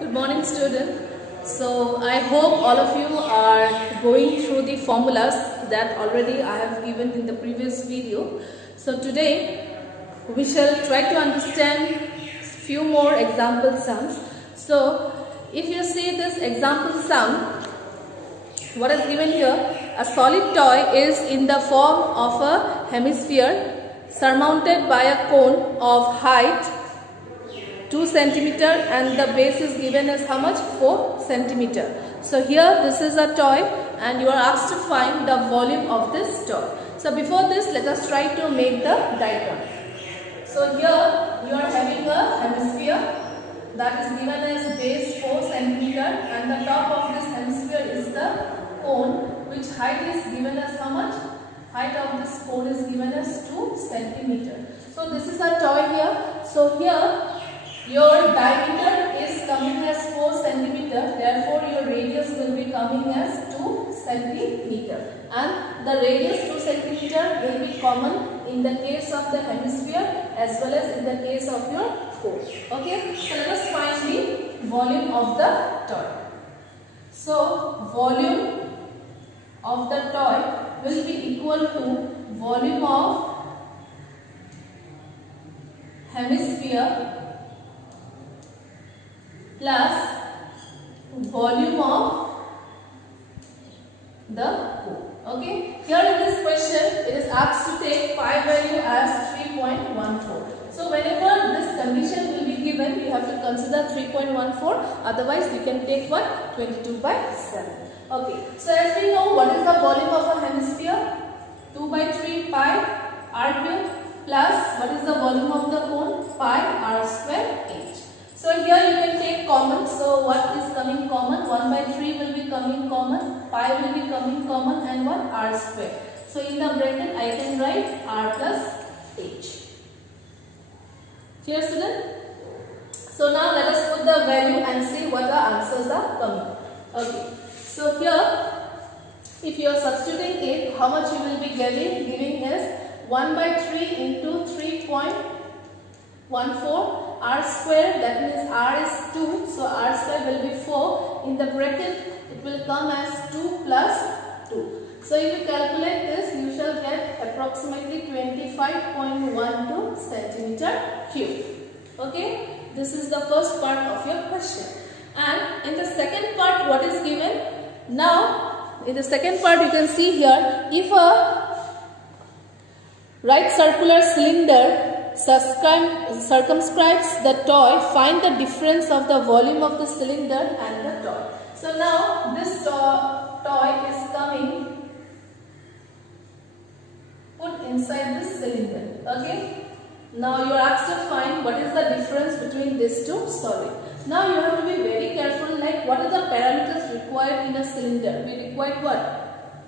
Good morning, student. So I hope all of you are going through the formulas that already I have given in the previous video. So today we shall try to understand few more example sums. So if you see this example sum, what is given here, a solid toy is in the form of a hemisphere surmounted by a cone of height 2 centimeter and the base is given as how much? 4 centimeter. So here this is a toy and you are asked to find the volume of this toy. So before this, let us try to make the diagram. So here you are having a hemisphere that is given as base 4 centimeter and the top of this hemisphere is the cone, which height is given as how much? Height of this cone is given as 2 centimeter. So this is a toy here. So here your diameter is coming as 4 centimeter, therefore your radius will be coming as 2 centimeter. And the radius 2 centimeter will be common in the case of the hemisphere as well as in the case of your cone. Okay, so let us find the volume of the toy. So volume of the toy will be equal to volume of hemisphere plus volume of the cone. Okay, here in this question it is asked to take pi value as 3.14. So whenever this condition will be given, you have to consider 3.14, otherwise you can take what? 22/7. Okay, so as we know, what is the volume of a hemisphere? 2/3 pi r cube plus what is the volume of the cone? Pi r square h. So here you can take common. So what is coming common? 1/3 will be coming common, pi will be coming common, and what? R square. So in the bracket I can write r plus h. Clear, student? So now let us put the value and see what the answers are coming. Okay. So here, if you are substituting it, how much you will be getting? Giving is 1/3 into 3.14 r square, that means r is 2, so r square will be 4. In the bracket it will come as 2 plus 2. So if you calculate this, you shall get approximately 25.12 centimeter cube. Okay, this is the first part of your question. And in the second part, what is given? Now in the second part you can see here, if a right circular cylinder circumscribes the toy, find the difference of the volume of the cylinder and the toy. So now this toy is coming put inside this cylinder. Okay, now you are asked to find what is the difference between these two solid. Now you have to be very careful, like what are the parameters required in a cylinder? We require what?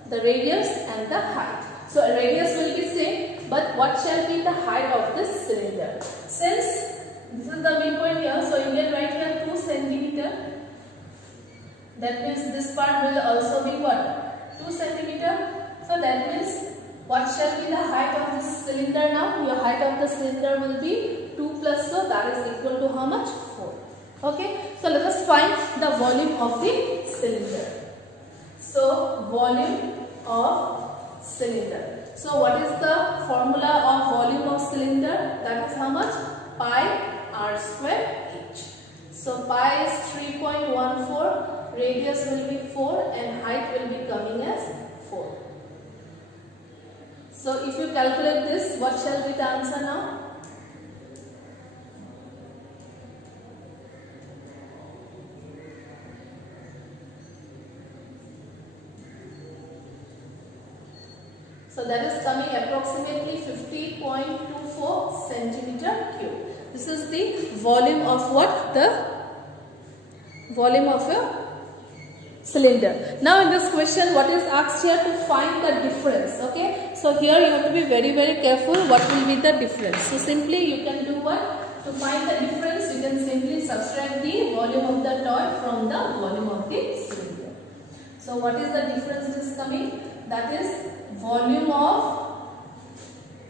The radius and the height. So a radius will be same, but what shall be the height of this cylinder? Since this is the midpoint here, so you can write here 2 centimeter. That means this part will also be what? 2 centimeter. So that means what shall be the height of this cylinder now? Your height of the cylinder will be 2 plus, so that is equal to how much? 4. Okay, so let us find the volume of the cylinder. So volume of cylinder. So what is the formula of volume of cylinder? That is how much? Pi r square h. So pi is 3.14, radius will be 4 and height will be coming as 4. So if you calculate this, what shall be the answer now? So that is coming approximately 50.24 centimeter cube. This is the volume of what? The volume of a cylinder. Now in this question, what is asked here? To find the difference. Okay. So here you have to be very careful. What will be the difference? So simply you can do what? To find the difference, you can simply subtract the volume of the toy from the volume of the cylinder. So what is the difference is coming? That is volume of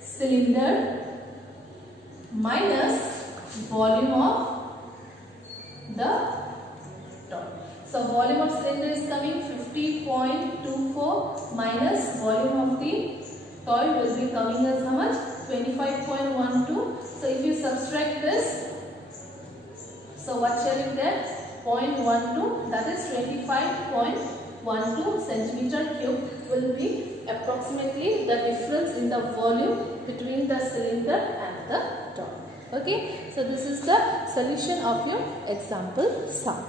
cylinder minus volume of the So volume of cylinder is coming 50.24 minus volume of the toy will be coming as how much? 25.12. So if you subtract this, so what shall you get? 0.12, that is 25.12 centimeter cube will be approximately the difference in the volume between the cylinder and the toy. Okay, so this is the solution of your example sum.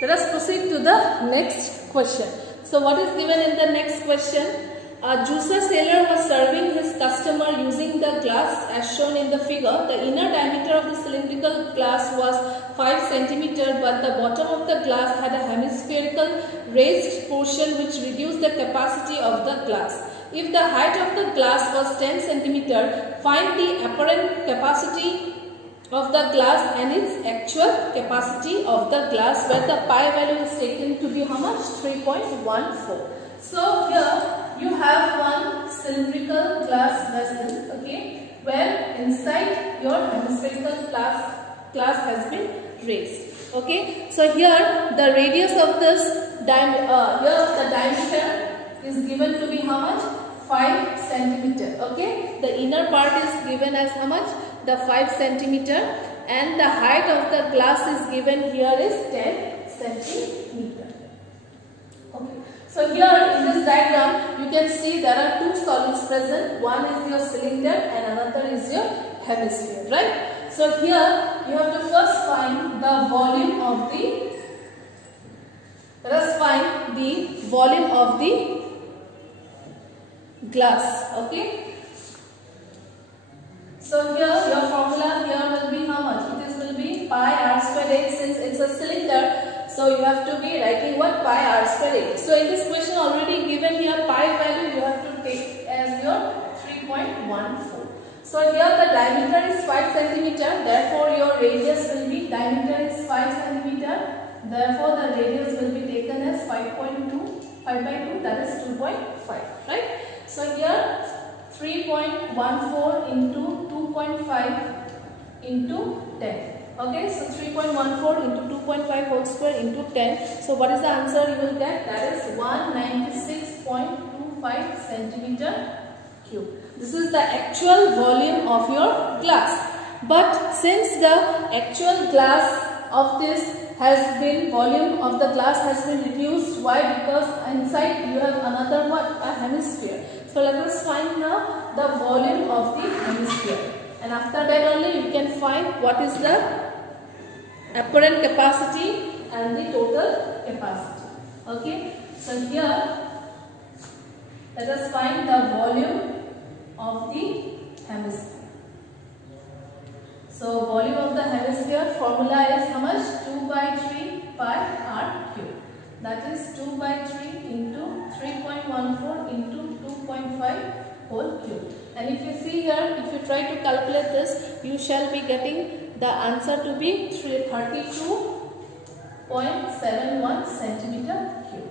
Let us proceed to the next question. So what is given in the next question? A juicer seller was serving his customer using the glass as shown in the figure. The inner diameter of the cylindrical glass was 5 cm, but the bottom of the glass had a hemispherical raised portion which reduced the capacity of the glass. If the height of the glass was 10 cm, find the apparent capacity of the glass and its actual capacity of the glass, where the pi value is taken to be how much? 3.14. So here you have one cylindrical glass vessel, okay, where inside your hemispherical glass has been raised. Okay, so here the radius of this here the diameter is given to be how much? 5 cm. Okay, the inner part is given as how much? The 5 cm, and the height of the glass is given here is 10 cm. Okay, so here in this diagram you can see there are two solids present. One is your cylinder and another is your hemisphere, right? So here you have to first find the volume of the. Let us find the volume of the glass. Okay. So here your formula here will be how much? It will be pi r square h, since it's a cylinder. So you have to be writing what? Pi r square h. So in this question already given here pi value you have to take as your 3.14. So here the diameter is 5 cm. Therefore your radius will be, diameter is 5 cm. Therefore the radius will be taken as 5.2, 5 by 2, that is 2.5, right? So here 3.14 into 2.5 into 10. Okay, so 3.14 into 2.5 whole square into 10. So what is the answer you will get? That is 196.25 centimeter cube. This is the actual volume of your glass. But since the actual glass of this has been, volume of the glass has been reduced. Why? Because inside you have another what? A hemisphere. So let us find now the volume of the hemisphere. And after that only you can find what is the apparent capacity and the total capacity. Okay. So here let us find the volume of the hemisphere. So volume of the hemisphere formula is how much? 2 by 3 pi r cube. That is 2 by 3 into 3.14 into 2.5 whole cube. And if you see here, if you try to calculate this, you shall be getting the answer to be 32.71 centimeter cube.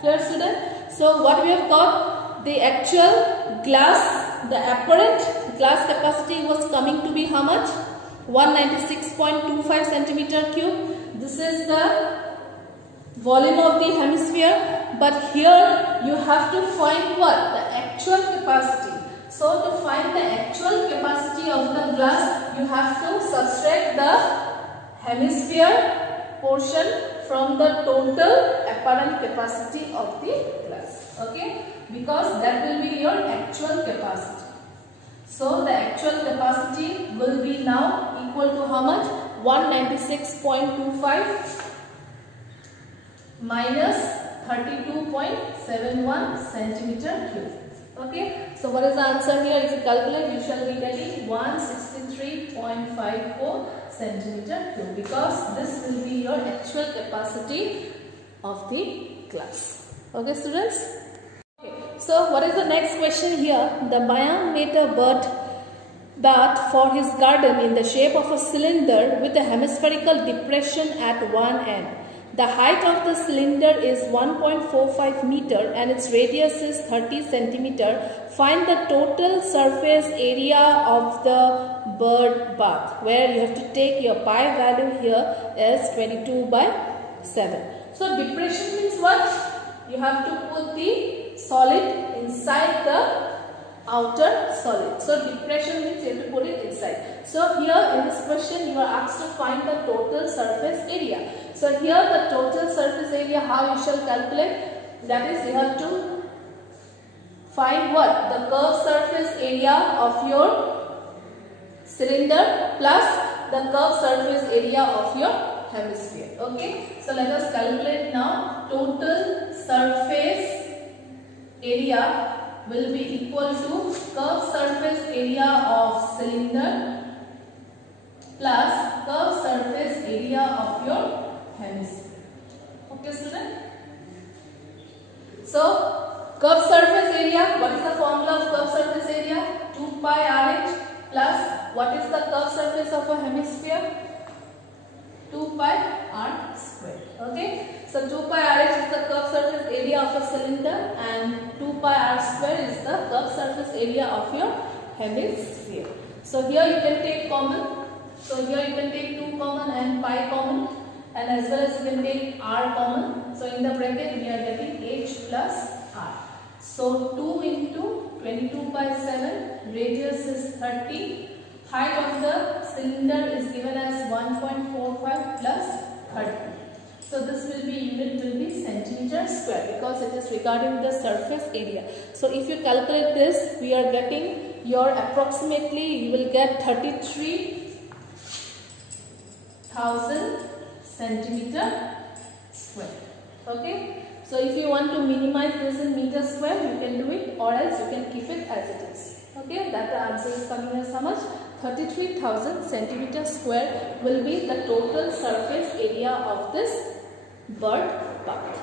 Clear, student? So what we have got, the actual glass, the apparent glass capacity was coming to be how much? 196.25 centimeter cube. This is the volume of the hemisphere, but here you have to find what? The actual capacity. So to find the actual capacity of the glass, you have to subtract the hemisphere portion from the total apparent capacity of the glass. Okay, because that will be your actual capacity. So the actual capacity will be now equal to how much? 196.25 minus 32.71 centimeter cube. Okay, so what is the answer here? If you calculate, you shall be getting 163.54 centimeter cube, because this will be your actual capacity of the glass. Okay, students? Okay, so what is the next question here? The Bayan made a bath for his garden in the shape of a cylinder with a hemispherical depression at one end. The height of the cylinder is 1.45 meter and its radius is 30 centimeter. Find the total surface area of the bird bath, where you have to take your pi value here as 22 by 7. So depression means what? You have to put the solid inside the outer solid. So depression means you have to put it inside. So here in this question you are asked to find the total surface area. So here the total surface area, how you shall calculate? That is, you have to find what? The curved surface area of your cylinder plus the curved surface area of your hemisphere. Okay. So let us calculate now. Total surface area will be equal to curved surface area of cylinder plus curved surface area of your hemisphere. Okay, student? So, curved surface area, what is the formula of curved surface area? 2 pi RH plus what is the curved surface of a hemisphere? 2 pi r square. Okay. So 2 pi RH is the curved surface area of a cylinder and 2 pi r square is the curved surface area of your hemisphere. So here you can take common. So here you can take 2 common and pi common, and as well as you can take r common. So in the bracket we are getting h plus r. So 2 into 22 by 7, radius is 30. Height of the cylinder is given as 1.45 plus 30. So this unit will be centimeter square because it is regarding the surface area. So if you calculate this, we are getting your approximately, you will get 33,000 centimeter square. Okay. So if you want to minimize this in meter square, you can do it, or else you can keep it as it is. Okay, that the answer is coming as how much? 33,000 centimeter square will be the total surface area of this bird bucket.